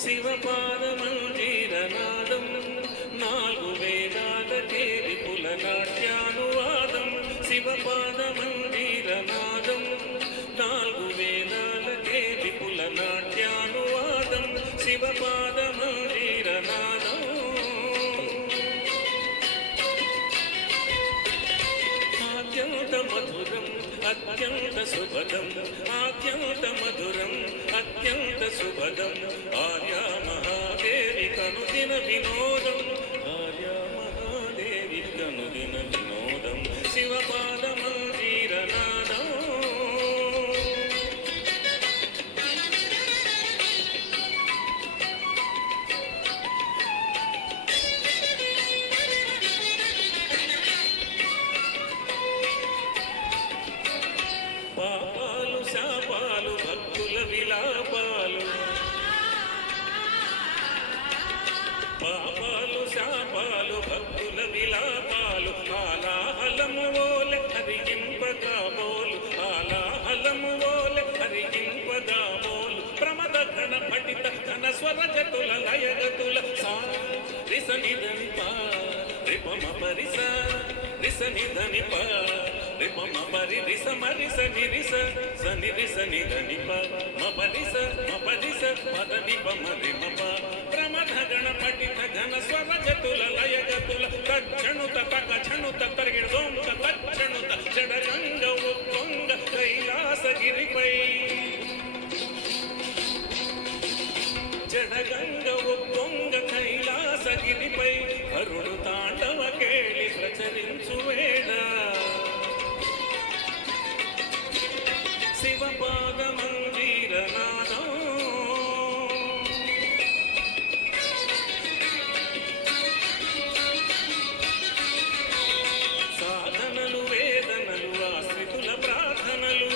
శివపాదమంజీరనాదం నాలుగు వేదాలకే విపుల నాట్యానువాదం శివపాదమంజీరనాదం నాలుగు వేదాలకే విపుల నాట్యానువాదం శివపాదమంజీరనాదం అత్యంత మధురం అత్యంత శుభదం అత్యంత మధురం అత్యంత శుభదం ఆర్యా మహాదేవి కనుదిన వినోదం ఆర్యా మహాదేవి కనుదిన వినోదం శివపాదమంజీరనాదం పాపాలు శాపాలు భక్తుల విలాపాలు పాపాలు శాపాలు భక్తుల విలాపాలు ఆలాహలము ఓలె హరింపగా బోలు ఆలాహలము ఓలె హరింపగా బోలు ప్రమద గణ పఠిత ఘన స్వరజతుల లయగతుల సా రిసనిధని పా రిపమ పరిస రిసనిధని పా రిపమ పరి రిస మరిస నిరిస సని రిస నిధని ప మపరిస మపరిస మదని పమ రిమప ప్రమద గణ పఠిత ఘన స్వరజతుల లయగతుల తక్షణుత తక క్షణుత తరిగిడోంత తక్షణుత జడగంగ ఉత్తుంగ కైలాసగిరిపై జడగంగ ఉత్తుంగ కైలాసగిరిపై అరుడు తాండవ కేళి ప్రచరించు వేళ శివపాదమంజీరనాదం సాధనలు వేదనలు ఆశ్రితుల ప్రార్థనలు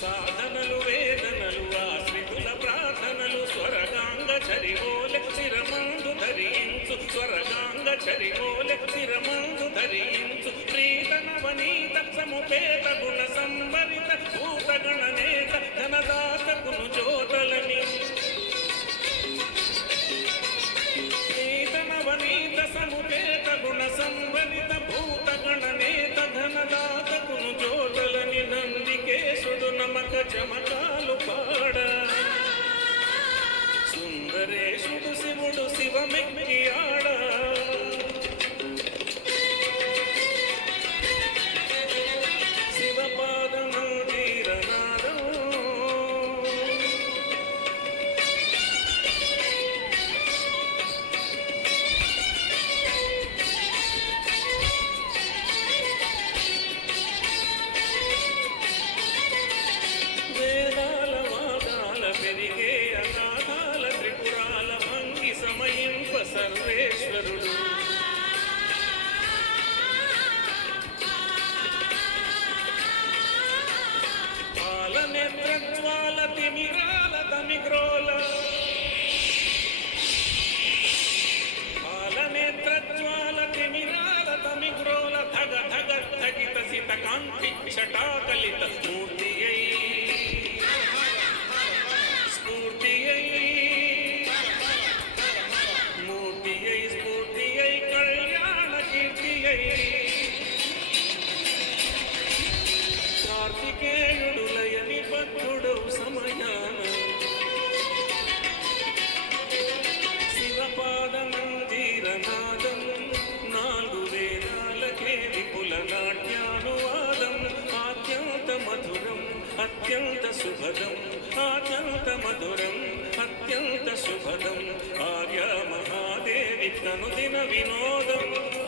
సాధనలు వేదనలు ఆశ్రితుల ప్రార్థనలు స్వరగాంగ చరివోలె చిరమందు ధరించు స్వరగాంగ చరివోలె చిరమందు ధరించు ప్రీత నవనీత సముపేత గుణ సంభరిత భూత గణనేత ధనదాతకును జ్యోతలని ప్రీత నవనీత సముపేత గుణ సంభరిత భూత గణనేత ధనదాతకును జ్యోతలని నందికేశుడు నమక చమకాలు పాడ సుందరేశుడు శివుడు శివమెక్కి ఆడ శివపాదమంజీరనాదం వేదాల వాదాల పెరిగే అనాథాల త్రిపురాల భంగి సమయింప సర్వేశ్వరుడు పాలనేత్రజ్వాల తిమిరాల తమిగ్రోల పాలనేత్రజ్వాల తిమిరాల తమిగ్రోల ధగ ధగ ధగిత సిత కాంతి షటాకలిత మూర్తి స్ఫూర్తి మూర్తి స్ఫూర్తి కళ్యాణ కీర్తి కార్తికేయుడు లయని భక్తుడవు సమయాన శివపాదమంజీరనాదం నాలుగు వేదాలకే విపుల నాట్యానువాదం అత్యంత మధురం అత్యంత శుభదం అత్యంత మధురం అత్యంత శుభదం ఆర్యా మహాదేవి కనుదిన వినోదం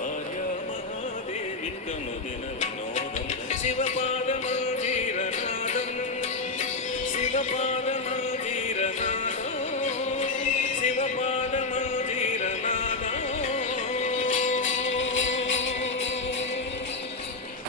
ఆర్యా మహాదేవి కనుదిన వినోదం శివపాదమంజీరనాదం శివపాదమంజీరనాదం శివపాదమంజీరనాదం